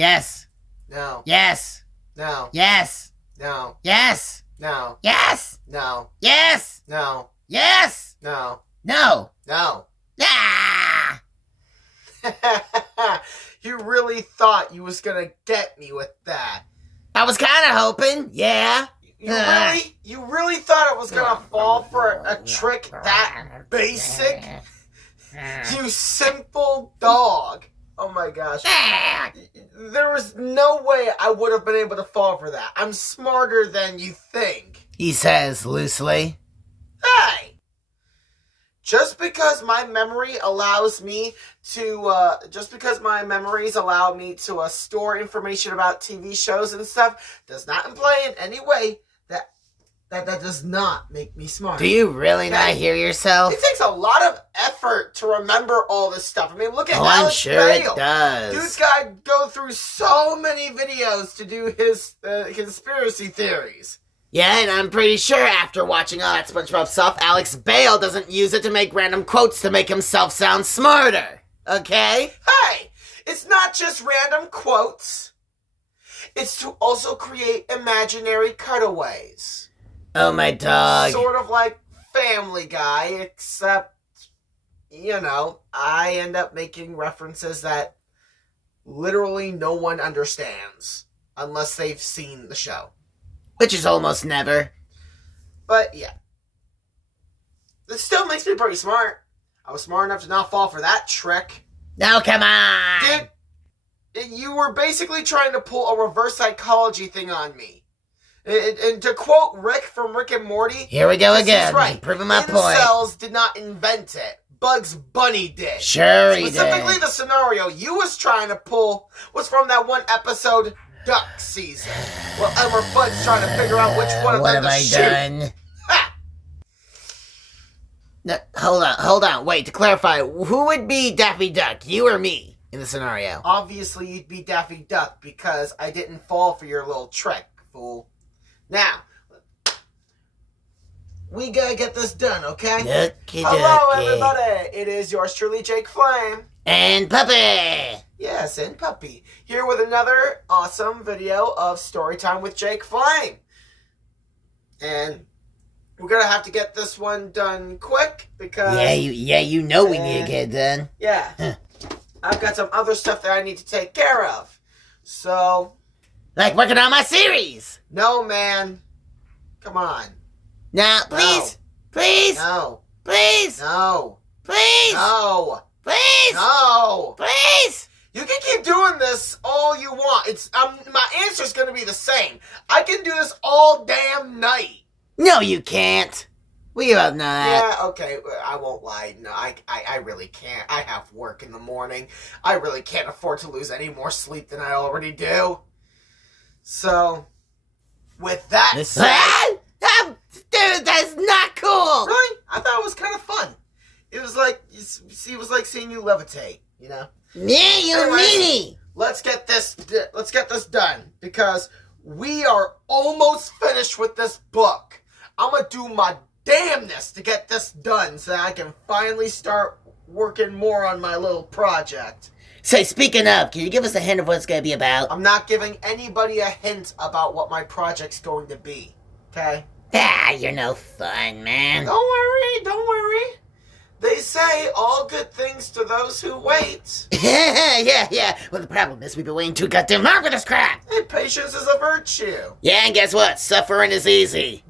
Yes. No. Yes. No. Yes. No. Yes. No. Yes. No. Yes. No. Yes. No. No. No. Ah! You really thought you was gonna get me with that. I was kind of hoping. Yeah. You really thought it was gonna fall for a trick that basic? You simple dog. Oh my gosh. There was no way I would have been able to fall for that. I'm smarter than you think. He says loosely. Hey! Just because my memory allows me to, store information about TV shows and stuff, does not imply in any way that does not make me smart. Do you really not hear yourself? It takes a lot of effort to remember all this stuff. I mean, look at Alex I'm sure Bale. it does. Dude's got to go through so many videos to do his conspiracy theories. Yeah, and I'm pretty sure after watching all that SpongeBob stuff, Alex Bale doesn't use it to make random quotes to make himself sound smarter. Okay? Hey, it's not just random quotes. It's to also create imaginary cutaways. Oh, my dog. Sort of like Family Guy, except, I end up making references that literally no one understands unless they've seen the show. Which is almost never. But, yeah. It still makes me pretty smart. I was smart enough to not fall for that trick. No, come on! Dude, you were basically trying to pull a reverse psychology thing on me. And to quote Rick from Rick and Morty... Here we go again. He's right. Proving my point. Incels did not invent it. Bugs Bunny did. Sure he did. Specifically, the scenario you was trying to pull was from that one episode, Duck Season, where Elmer Fudd's trying to figure out which one of them to shoot. What have I done? Ha! No, hold on. Wait, to clarify, who would be Daffy Duck, you or me, in the scenario? Obviously, you'd be Daffy Duck because I didn't fall for your little trick, fool. Now, we gotta get this done, okay? Hello, everybody. It is yours truly, Jake Flame. And Puppy. Yes, and Puppy. Here with another awesome video of Storytime with Jake Flame. And we're gonna have to get this one done quick because... you know we need to get it done. Yeah. I've got some other stuff that I need to take care of. So... Like working on my series. No, man. Come on. Now, please. No. Please. No. Please. No. Please. No. Please. No. Please. You can keep doing this all you want. My answer's gonna be the same. I can do this all damn night. No, you can't. We all know that. Yeah, okay, I won't lie. No, I really can't. I have work in the morning. I really can't afford to lose any more sleep than I already do. So, with that said... Dude, that's not cool! Really? I thought it was kind of fun. It was like, it was like seeing you levitate, you know? Yeah, you meanie! Let's get this done, because we are almost finished with this book. I'm gonna do my damnness to get this done so that I can finally start working more on my little project. Say, speaking of, can you give us a hint of what it's going to be about? I'm not giving anybody a hint about what my project's going to be, okay? You're no fun, man. Don't worry. They say all good things to those who wait. yeah. Well, the problem is we've been waiting too goddamn long for this crap. And patience is a virtue. Yeah, and guess what? Suffering is easy.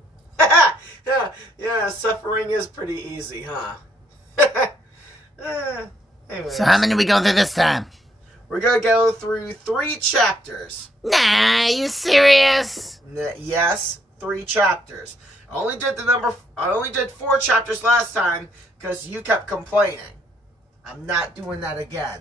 yeah, suffering is pretty easy, huh? Anyways. So how many are we going through this time? We're gonna go through 3 chapters. Nah, you serious? Yes, 3 chapters. I only did 4 chapters last time because you kept complaining. I'm not doing that again.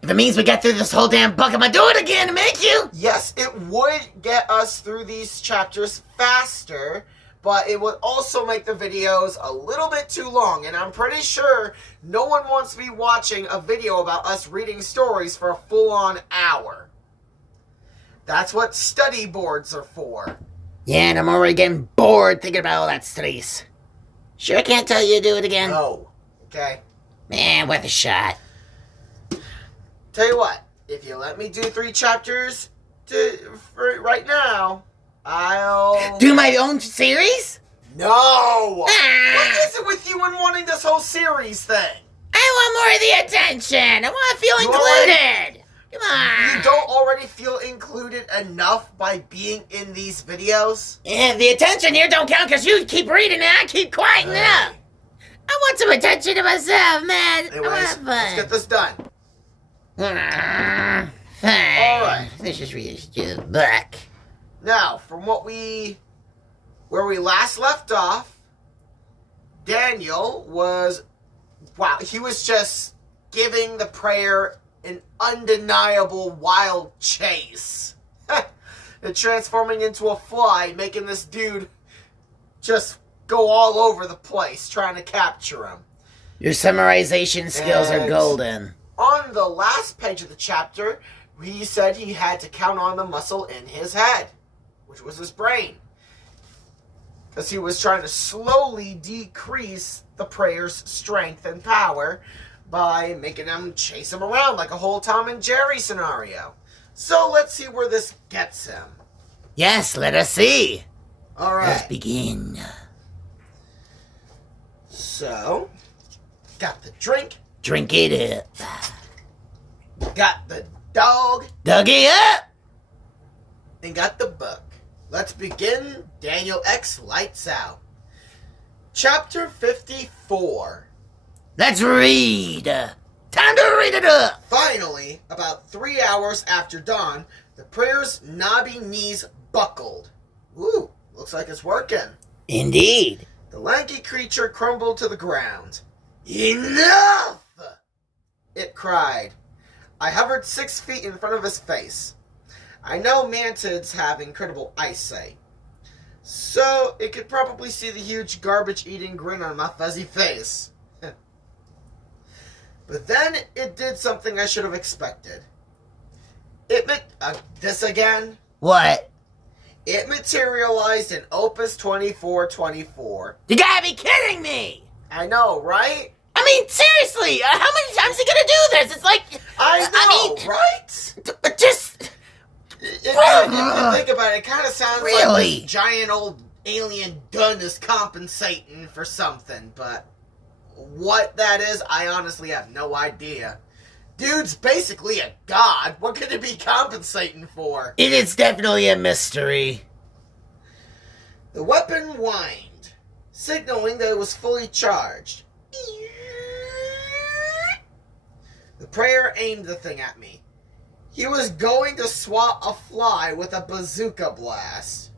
If it means we get through this whole damn book, I'm gonna do it again to make you? Yes, it would get us through these chapters faster, but it would also make the videos a little bit too long, and I'm pretty sure no one wants to be watching a video about us reading stories for a full-on hour. That's what study boards are for. Yeah, and I'm already getting bored thinking about all that studies. Sure I can't tell you to do it again? No. Okay? Man, worth a shot. Tell you what, if you let me do 3 chapters for right now, I'll... Do my own series? No! What is it with you and wanting this whole series thing? I want more of the attention. I want to feel included. Come on. You don't already feel included enough by being in these videos? Yeah, the attention here don't count because you keep reading and I keep quieting it up. I want some attention to myself, man. Anyways, let's get this done. Fine. Alright. Let's just read this book. Now, from where we last left off, Daniel was, he was just giving the prayer an undeniable wild chase. And transforming into a fly, making this dude just go all over the place trying to capture him. Your summarization skills are And golden. on the last page of the chapter, he said he had to count on the muscle in his head, which was his brain. Because he was trying to slowly decrease the prayer's strength and power by making them chase him around like a whole Tom and Jerry scenario. So let's see where this gets him. Yes, let us see. All Let's right. begin. So, got the drink, Drink it up. got the dog, Dougie up. and got the book. Let's begin Daniel X Lights Out. Chapter 54. Let's read. Time to read it up. Finally, about 3 hours after dawn, the prayer's knobby knees buckled. Ooh, looks like it's working. Indeed. The lanky creature crumbled to the ground. Enough! It cried. I hovered 6 feet in front of his face. I know mantids have incredible eyesight, so it could probably see the huge garbage-eating grin on my fuzzy face. But then it did something I should have expected. This again? What? It materialized in Opus 2424. You gotta be kidding me. I know, right? I mean, seriously, how many times are you gonna do this? It's like, I know, mean, right? just... If you think about it, it kind of sounds like Really? this giant old alien gun is compensating for something, but what that is, I honestly have no idea. Dude's basically a god. What could it be compensating for? It is definitely a mystery. The weapon whined, signaling that it was fully charged. The prayer aimed the thing at me. He was going to swat a fly with a bazooka blast.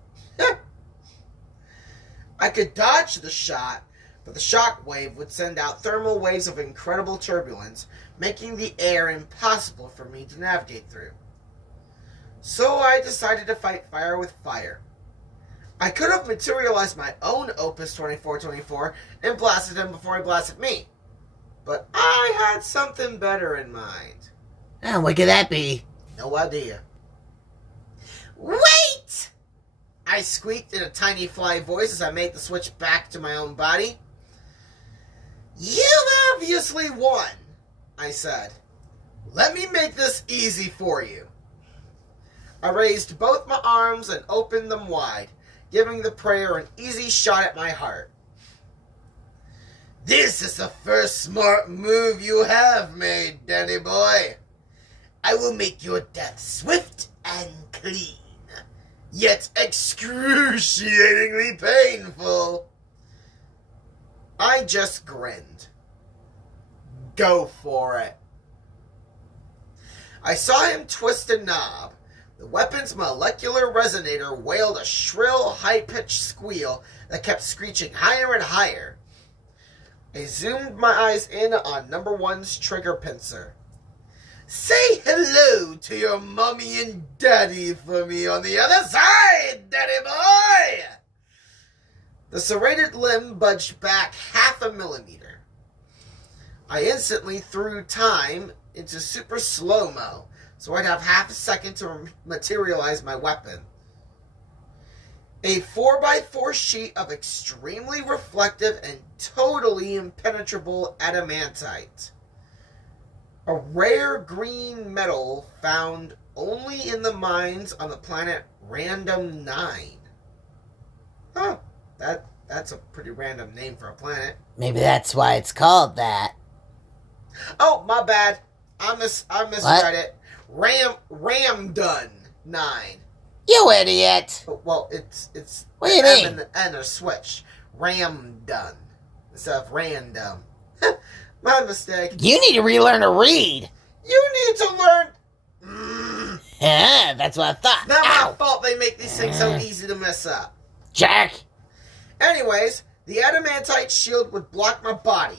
I could dodge the shot, but the shock wave would send out thermal waves of incredible turbulence, making the air impossible for me to navigate through. So I decided to fight fire with fire. I could have materialized my own Opus 2424 and blasted him before he blasted me, but I had something better in mind. Oh, what could that be? No idea. Wait! I squeaked in a tiny fly voice as I made the switch back to my own body. You've obviously won, I said. Let me make this easy for you. I raised both my arms and opened them wide, giving the prayer an easy shot at my heart. This is the first smart move you have made, Danny boy. I will make your death swift and clean, yet excruciatingly painful. I just grinned. Go for it. I saw him twist a knob. The weapon's molecular resonator wailed a shrill, high-pitched squeal that kept screeching higher and higher. I zoomed my eyes in on number 1's trigger pincer. Say hello to your mommy and daddy for me on the other side, daddy boy! The serrated limb budged back 0.5 millimeter. I instantly threw time into super slow-mo, so I'd have 0.5 second to materialize my weapon. A 4x4 sheet of extremely reflective and totally impenetrable adamantite. A rare green metal found only in the mines on the planet Random 9. Huh. That's a pretty random name for a planet. Maybe that's why it's called that. Oh, my bad. I misread it. Ramdun 9. You idiot! Well, it's What do you M mean? and the N are switched. Ramdun instead of random. My mistake. You need to relearn to read. You need to learn. Yeah, that's what I thought. Not my Ow. fault they make these things so easy to mess up. Jack. Anyways, the adamantite shield would block my body.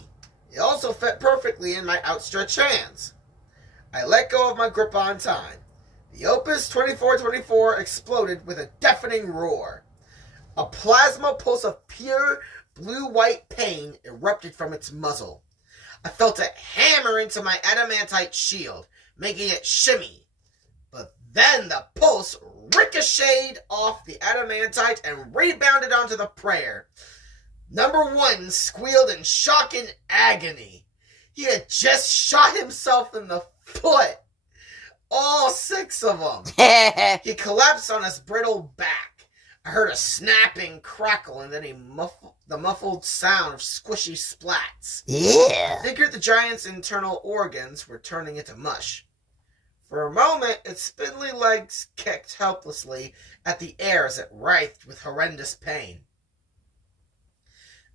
It also fit perfectly in my outstretched hands. I let go of my grip on time. The Opus 2424 exploded with a deafening roar. A plasma pulse of pure blue-white pain erupted from its muzzle. I felt it hammer into my adamantite shield, making it shimmy. But then the pulse ricocheted off the adamantite and rebounded onto the prayer. Number 1 squealed in shock and agony. He had just shot himself in the foot. All 6 of them. He collapsed on his brittle back. I heard a snapping crackle and then the muffled sound of squishy splats. Yeah. I figured the giant's internal organs were turning into mush. For a moment, its spindly legs kicked helplessly at the air as it writhed with horrendous pain.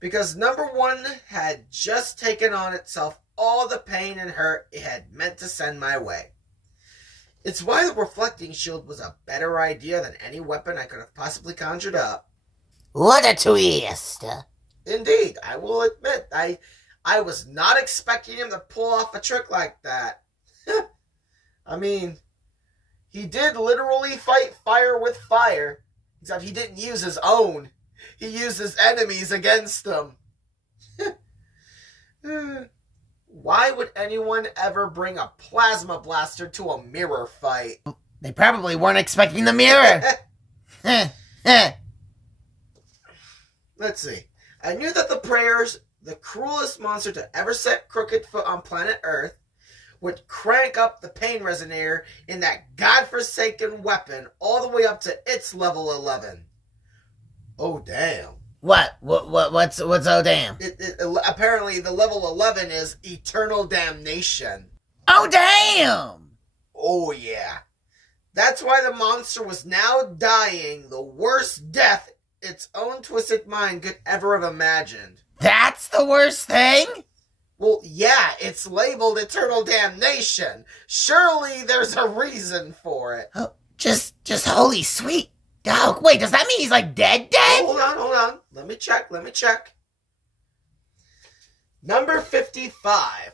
Because number 1 had just taken on itself all the pain and hurt it had meant to send my way. It's why the reflecting shield was a better idea than any weapon I could have possibly conjured up. What a twist. Indeed, I will admit, I was not expecting him to pull off a trick like that. I mean, he did literally fight fire with fire, except he didn't use his own. He used his enemies against them. Why would anyone ever bring a plasma blaster to a mirror fight? They probably weren't expecting the mirror. Let's see. I knew that the prayers, the cruelest monster to ever set crooked foot on planet Earth, would crank up the pain resonator in that godforsaken weapon all the way up to its level 11. Oh, damn. What's oh damn? Apparently, the level 11 is eternal damnation. Oh damn! Oh, yeah. That's why the monster was now dying the worst death its own twisted mind could ever have imagined. That's the worst thing? Well, yeah, it's labeled eternal damnation. Surely there's a reason for it. Oh, just holy sweet dog. Wait, does that mean he's like dead? Hold on. Let me check. Number 55.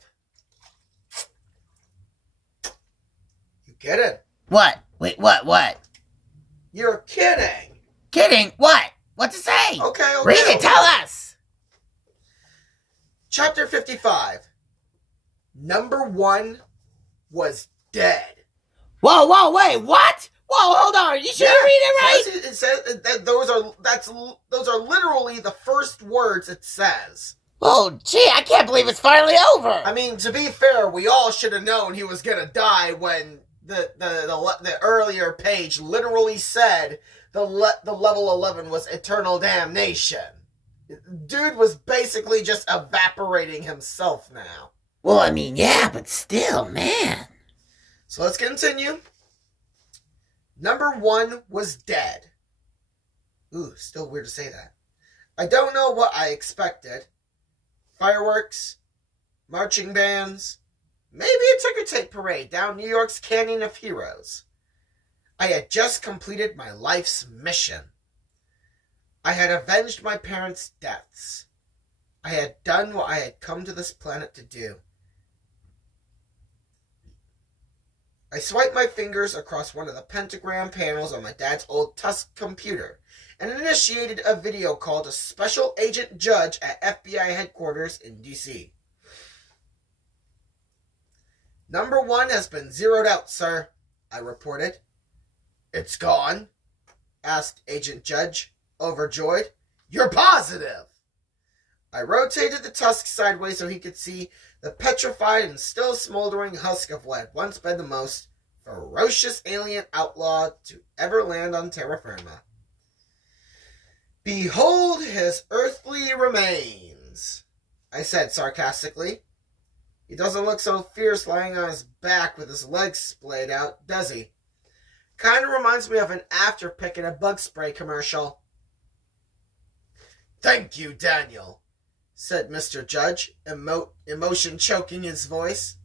You kidding? What? Wait, what? You're kidding. Kidding? What? What to say? Okay. Read it, tell us. Chapter 55. Number 1 was dead. Whoa, wait, what? Whoa, hold on. You should read it right. It says that those are literally the first words it says. Oh, gee, I can't believe it's finally over. I mean, to be fair, we all should have known he was gonna die when the earlier page literally said the level 11 was eternal damnation. Dude was basically just evaporating himself now. Well, I mean, yeah, but still, man. So let's continue. Number 1 was dead. Ooh, still weird to say that. I don't know what I expected. Fireworks, marching bands, maybe a ticker tape parade down New York's Canyon of Heroes. I had just completed my life's mission. I had avenged my parents' deaths. I had done what I had come to this planet to do. I swiped my fingers across one of the pentagram panels on my dad's old Tusk computer and initiated a video call to Special Agent Judge at FBI headquarters in D.C. Number 1 has been zeroed out, sir, I reported. It's gone? Asked Agent Judge, overjoyed. You're positive? I rotated the tusk sideways so he could see the petrified and still smoldering husk of what had once been the most ferocious alien outlaw to ever land on terra firma. Behold his earthly remains, I said sarcastically. He doesn't look so fierce lying on his back with his legs splayed out, does he? Kinda reminds me of an Afterpick in a bug spray commercial. Thank you, Daniel, said Mr. Judge, emotion choking his voice.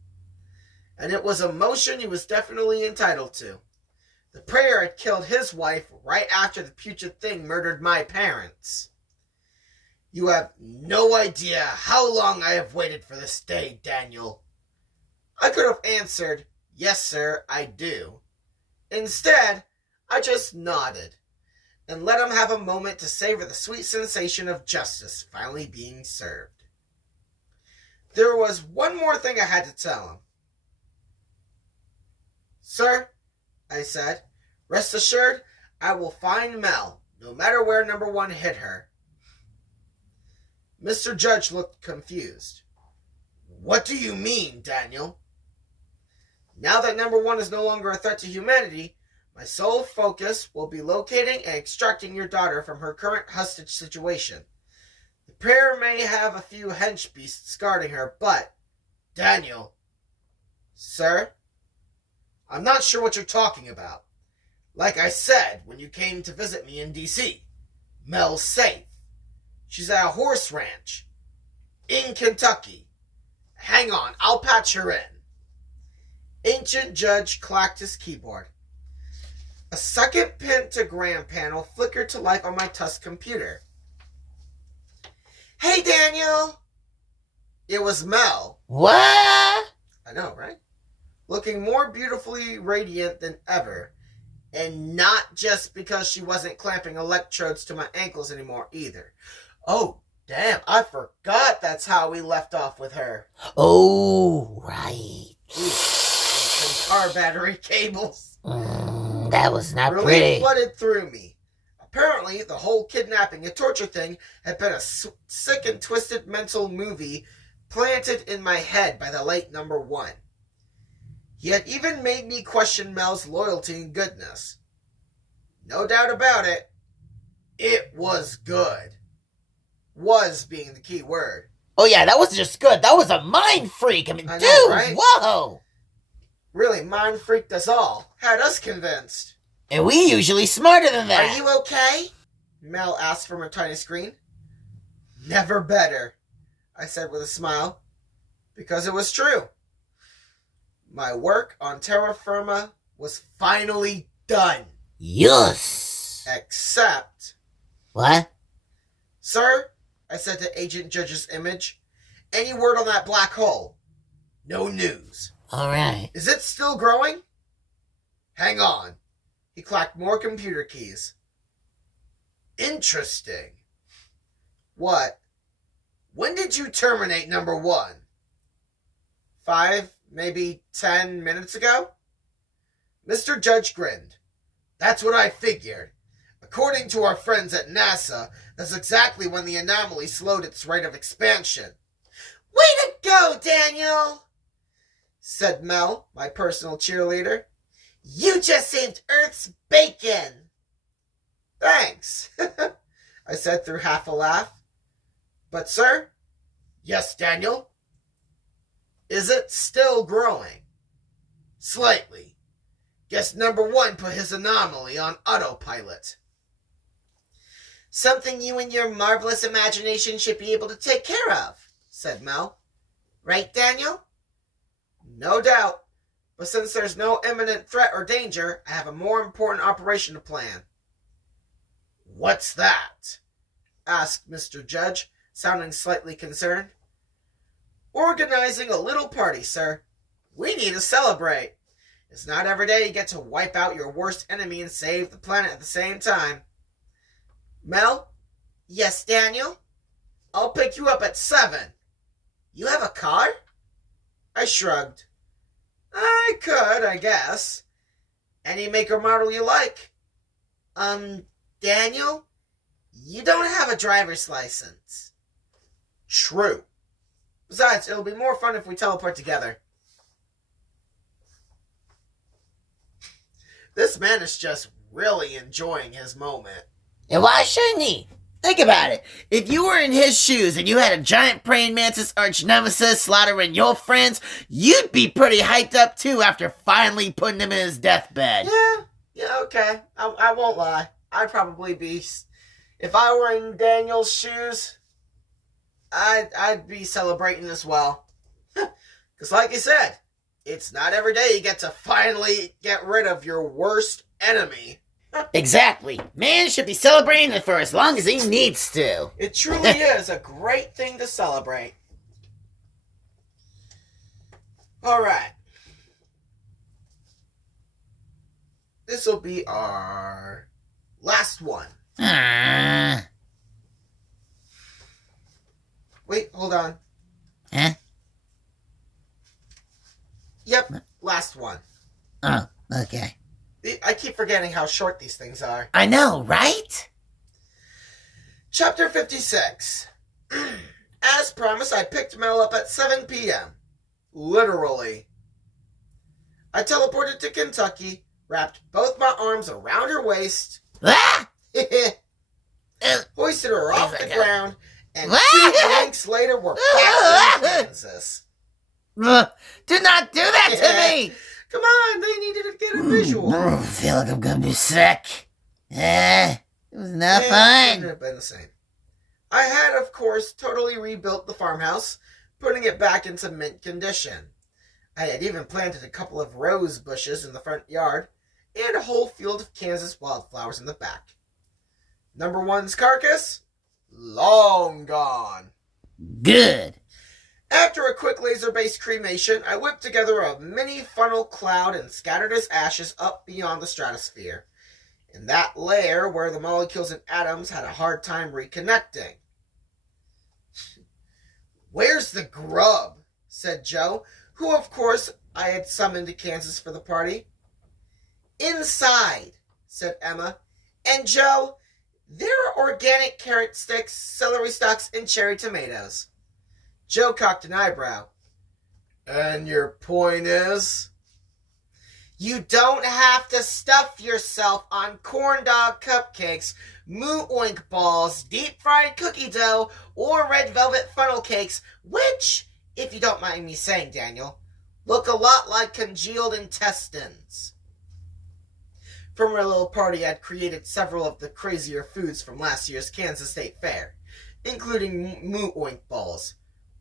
And it was emotion he was definitely entitled to. The prayer had killed his wife right after the putrid thing murdered my parents. You have no idea how long I have waited for this day, Daniel. I could have answered, yes, sir, I do. Instead, I just nodded and let him have a moment to savor the sweet sensation of justice finally being served. There was one more thing I had to tell him. Sir, I said, rest assured, I will find Mel, no matter where number one hit her. Mr. Judge looked confused. What do you mean, Daniel? Now that number one is no longer a threat to humanity, my sole focus will be locating and extracting your daughter from her current hostage situation. The pair may have a few hench beasts guarding her, but... Daniel. Sir? I'm not sure what you're talking about. Like I said when you came to visit me in D.C., Mel's safe. She's at a horse ranch in Kentucky. Hang on, I'll patch her in. Ancient Judge clacked his keyboard. A second pentagram panel flickered to life on my Tusk computer. Hey, Daniel! It was Mel. What? I know, right? Looking more beautifully radiant than ever. And not just because she wasn't clamping electrodes to my ankles anymore either. Oh, damn, I forgot that's how we left off with her. Oh, right. And car battery cables. That was not Relief pretty. flooded through me. Apparently, the whole kidnapping and torture thing had been a sick and twisted mental movie planted in my head by the late number one. He had even made me question Mel's loyalty and goodness. No doubt about it, it was good. Was being the key word. Oh yeah, that was just good. That was a mind freak. I mean, I know, dude, right? whoa. Really, mind freaked us all. Had us convinced. And we usually smarter than that. Are you okay? Mel asked from her tiny screen. Never better, I said with a smile. Because it was true. My work on terra firma was finally done. Yes. Except... What? Sir, I said to Agent Judge's image, any word on that black hole? No news. All right. Is it still growing? Hang on. He clacked more computer keys. Interesting. What? When did you terminate number one? 5, maybe 10 minutes ago? Mr. Judge grinned. That's what I figured. According to our friends at NASA, that's exactly when the anomaly slowed its rate of expansion. Way to go, Daniel! Said Mel, my personal cheerleader. You just saved Earth's bacon! Thanks, I said through half a laugh. But, sir? Yes, Daniel? Is it still growing? Slightly. Guess number one put his anomaly on autopilot. Something you and your marvelous imagination should be able to take care of, said Mel. Right, Daniel? No doubt. But since there's no imminent threat or danger, I have a more important operation to plan. What's that? Asked Mr. Judge, sounding slightly concerned. Organizing a little party, sir. We need to celebrate. It's not every day you get to wipe out your worst enemy and save the planet at the same time. Mel? Yes, Daniel? I'll pick you up at 7. You have a car? I shrugged. I could, I guess. Any make or model you like. Daniel? You don't have a driver's license. True. Besides, it'll be more fun if we teleport together. This man is just really enjoying his moment. And why shouldn't he? Think about it. If you were in his shoes and you had a giant praying mantis arch nemesis slaughtering your friends, you'd be pretty hyped up too after finally putting him in his deathbed. Yeah, okay. I won't lie. I'd probably be... If I were in Daniel's shoes, I'd be celebrating as well. Because like I said, it's not every day you get to finally get rid of your worst enemy. Exactly. Man should be celebrating it for as long as he needs to. It truly is a great thing to celebrate. Alright. This will be our last one. Wait, hold on. Huh? Yep, last one. Oh, okay. I keep forgetting how short these things are. I know, right? Chapter 56. As promised, I picked Mel up at 7 p.m. Literally. I teleported to Kentucky, wrapped both my arms around her waist, Ah! hoisted her off the ground, and Ah! 2 weeks later we're back in Kansas. Do not do that to me! Come on, they needed to get a visual. I feel like I'm gonna be sick. It was not It fun. would have been the same. I had, of course, totally rebuilt the farmhouse, putting it back into mint condition. I had even planted a couple of rose bushes in the front yard, and a whole field of Kansas wildflowers in the back. Number 1's carcass? Long gone. Good. After a quick laser-based cremation, I whipped together a mini funnel cloud and scattered his ashes up beyond the stratosphere, in that layer where the molecules and atoms had a hard time reconnecting. "Where's the grub?" said Joe, who of course I had summoned to Kansas for the party. "Inside," said Emma. "And Joe, there are organic carrot sticks, celery stalks, and cherry tomatoes." Joe cocked an eyebrow. "And your point is?" "You don't have to stuff yourself on corn dog cupcakes, moo oink balls, deep fried cookie dough, or red velvet funnel cakes, which, if you don't mind me saying, Daniel, look a lot like congealed intestines." From our little party, I'd created several of the crazier foods from last year's Kansas State Fair, including moo oink balls,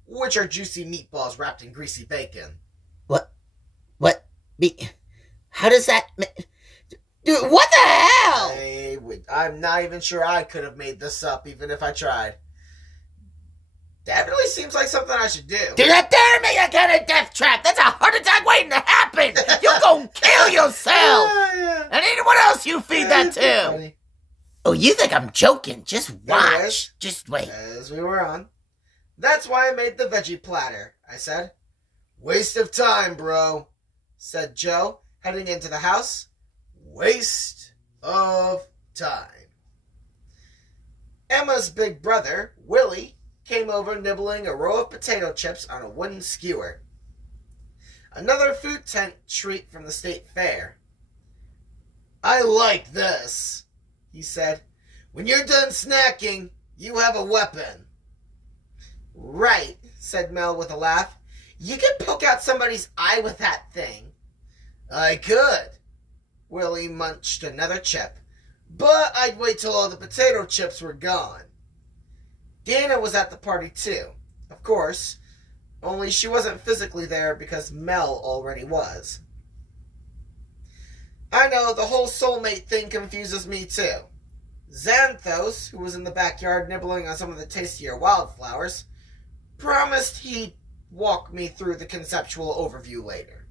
which are juicy meatballs wrapped in greasy bacon. What? How does that... Dude, what the hell? I'm not even sure I could have made this up, even if I tried. That really seems like something I should do. Do not dare make that kind of death trap! That's a heart attack waiting to happen! You'll go kill yourself! Yeah. And anyone else you feed that to! Funny. Oh, you think I'm joking? Just watch. Anyways, Just wait. As we were on. "That's why I made the veggie platter," I said. "Waste of time, bro," said Joe, heading into the house. Waste of time. Emma's big brother, Willie, came over nibbling a row of potato chips on a wooden skewer. Another food tent treat from the state fair. "I like this," he said. "When you're done snacking, you have a weapon." "Right," said Mel with a laugh. "You could poke out somebody's eye with that thing." "I could." Willie munched another chip. "But I'd wait till all the potato chips were gone." Dana was at the party too, of course, only she wasn't physically there because Mel already was. I know, the whole soulmate thing confuses me too. Xanthos, who was in the backyard nibbling on some of the tastier wildflowers, promised he'd walk me through the conceptual overview later.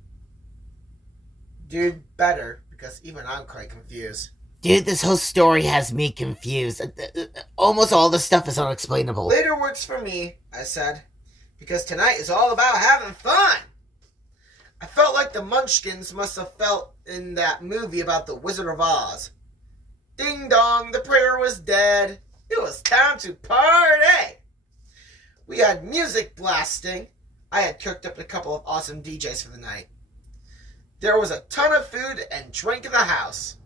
Dude, better, because even I'm quite confused. Dude, this whole story has me confused. Almost all the stuff is unexplainable. Later works for me, I said, because tonight is all about having fun. I felt like the Munchkins must have felt in that movie about the Wizard of Oz. Ding dong, the prayer was dead. It was time to party. We had music blasting. I had cooked up a couple of awesome DJs for the night. There was a ton of food and drink in the house.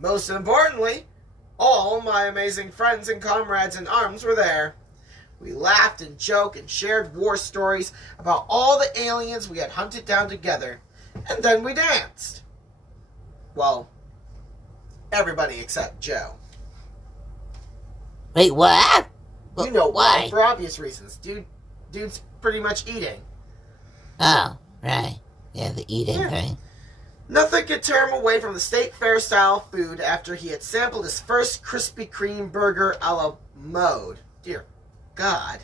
Most importantly, all my amazing friends and comrades in arms were there. We laughed and joked and shared war stories about all the aliens we had hunted down together. And then we danced. Well, everybody except Joe. Wait, what? You know why? why, for obvious reasons. Dude's pretty much eating. Oh, right. Yeah, the eating thing. Nothing could tear him away from the state fair style food after he had sampled his first Krispy Kreme burger a la mode. Dear God.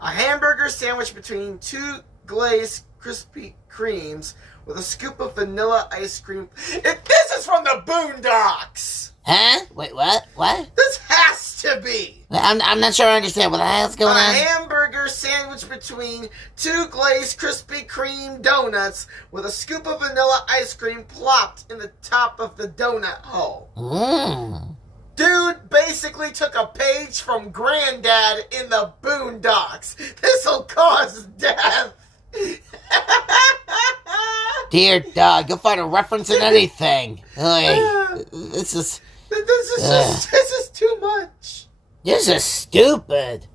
A hamburger sandwich between two glazed Krispy Kremes with a scoop of vanilla ice cream. This is from the Boondocks! Huh? Wait, what? What? This has to be! I'm not sure I understand what the hell's going on. A hamburger sandwich between two glazed Krispy Kreme donuts with a scoop of vanilla ice cream plopped in the top of the donut hole. Mmm. Dude basically took a page from Granddad in the Boondocks. This'll cause death. Dear dog, you'll find a reference in anything. This is too much. This is stupid.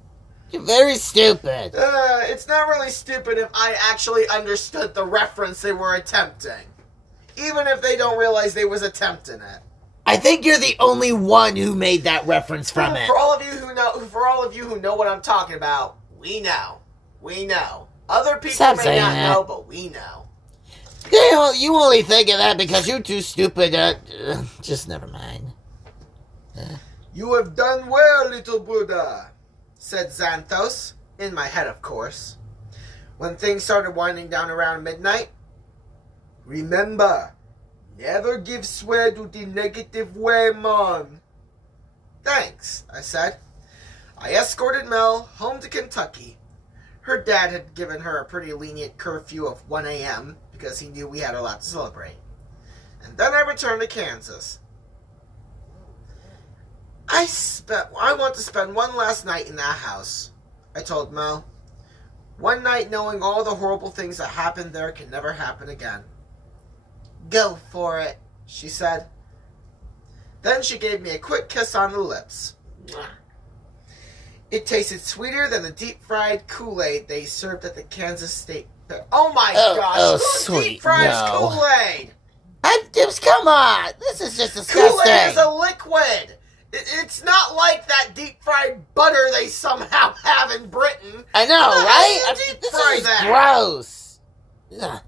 You're very stupid. It's not really stupid if I actually understood the reference they were attempting. Even if they don't realize they was attempting it. I think you're the only one who made that reference from it. For all of you who know what I'm talking about, we know. Other people Stop may saying not that. know, but we know. You only think of that because you're too stupid. Just never mind. You have done well, little Buddha, said Xanthos, in my head, of course. When things started winding down around midnight, remember, never give swear to the negative way, man. Thanks, I said. I escorted Mel home to Kentucky. Her dad had given her a pretty lenient curfew of 1 a.m. because he knew we had a lot to celebrate. And then I returned to Kansas. I want to spend one last night in that house, I told Mel. One night knowing all the horrible things that happened there can never happen again. Go for it, she said. Then she gave me a quick kiss on the lips. It tasted sweeter than the deep-fried Kool-Aid they served at the Kansas State Fair. Oh my gosh! Oh, Who sweet, deep-fries no. Kool-Aid? Come on! This is just disgusting. Kool-Aid is a liquid! It's not like that deep-fried butter they somehow have in Britain. I know, How right? do you This deep-fry is that? gross. Ugh,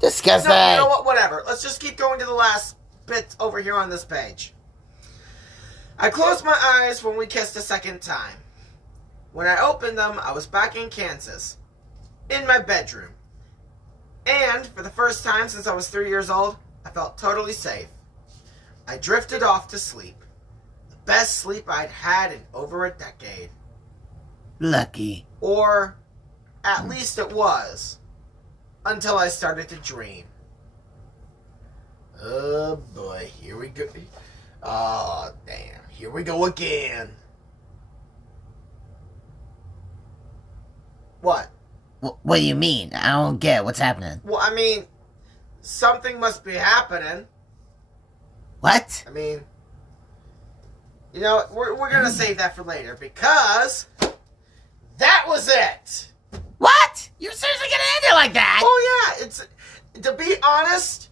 disgusting. No, you know what? Whatever. Let's just keep going to the last bit over here on this page. I closed my eyes when we kissed a second time. When I opened them, I was back in Kansas, in my bedroom. And, for the first time since I was 3 years old, I felt totally safe. I drifted off to sleep. The best sleep I'd had in over a decade. Lucky. Or, at least it was, until I started to dream. Oh boy, here we go. Oh, damn, here we go again. What? What do you mean? I don't get what's happening. Well, I mean, something must be happening. What? I mean, you know, we're going to save that for later because that was it. What? You're seriously gonna end it like that? Oh yeah, it's, to be honest,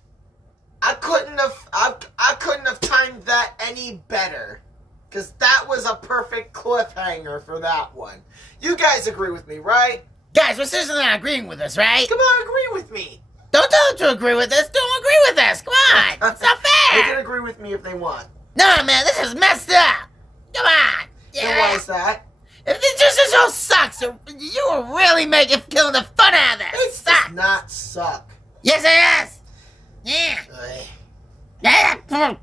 I couldn't have timed that any better. Because that was a perfect cliffhanger for that one. You guys agree with me, right? Guys, we're seriously not agreeing with this, right? Come on, agree with me. Don't tell them to agree with this. Don't agree with this. Come on. It's not They can fair. agree with me if they want. No, man, this is messed up. Come on. And why is that? If this show sucks, you were really killing the fun out of this. It It sucks. does not suck. Yes, it is. Yeah. Ugh. Yeah.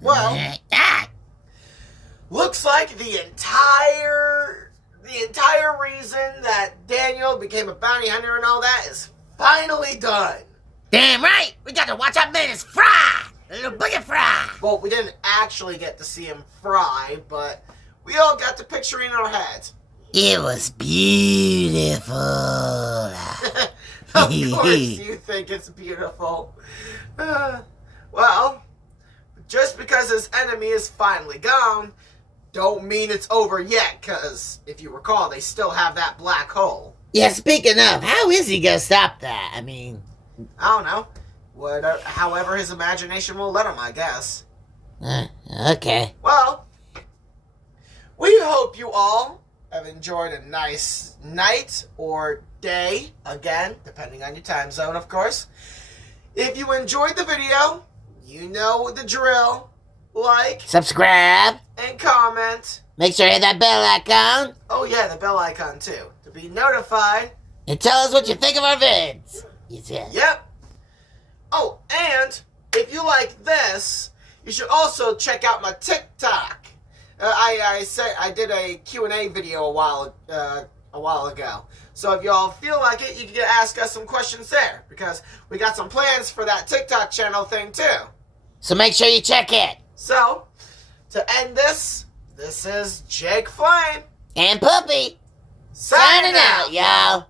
Well, Yeah. looks like the entire reason that Daniel became a bounty hunter and all that is finally done. Damn right. We got to watch our man is fry. A little boogie fry. Well, we didn't actually get to see him fry, but we all got the picture in our heads. It was beautiful. Of course you think it's beautiful. Well, just because his enemy is finally gone, don't mean it's over yet, because if you recall, they still have that black hole. Yeah, speaking of, how is he gonna stop that? I mean... I don't know. However his imagination will let him, I guess. Okay. Well, we hope you all have enjoyed a nice night or day, again, depending on your time zone, of course. If you enjoyed the video, you know the drill. Like, Subscribe. and comment. Make sure you hit that bell icon. Oh yeah, the bell icon too, to be notified. And tell us what you think of our vids. Yep. Oh, and if you like this, you should also check out my TikTok. I did a Q&A video a while ago. So if y'all feel like it, you can ask us some questions there, because we got some plans for that TikTok channel thing too. So make sure you check it. So, to end this is Jake Flame. And Puppy. Signing Signing out, y'all.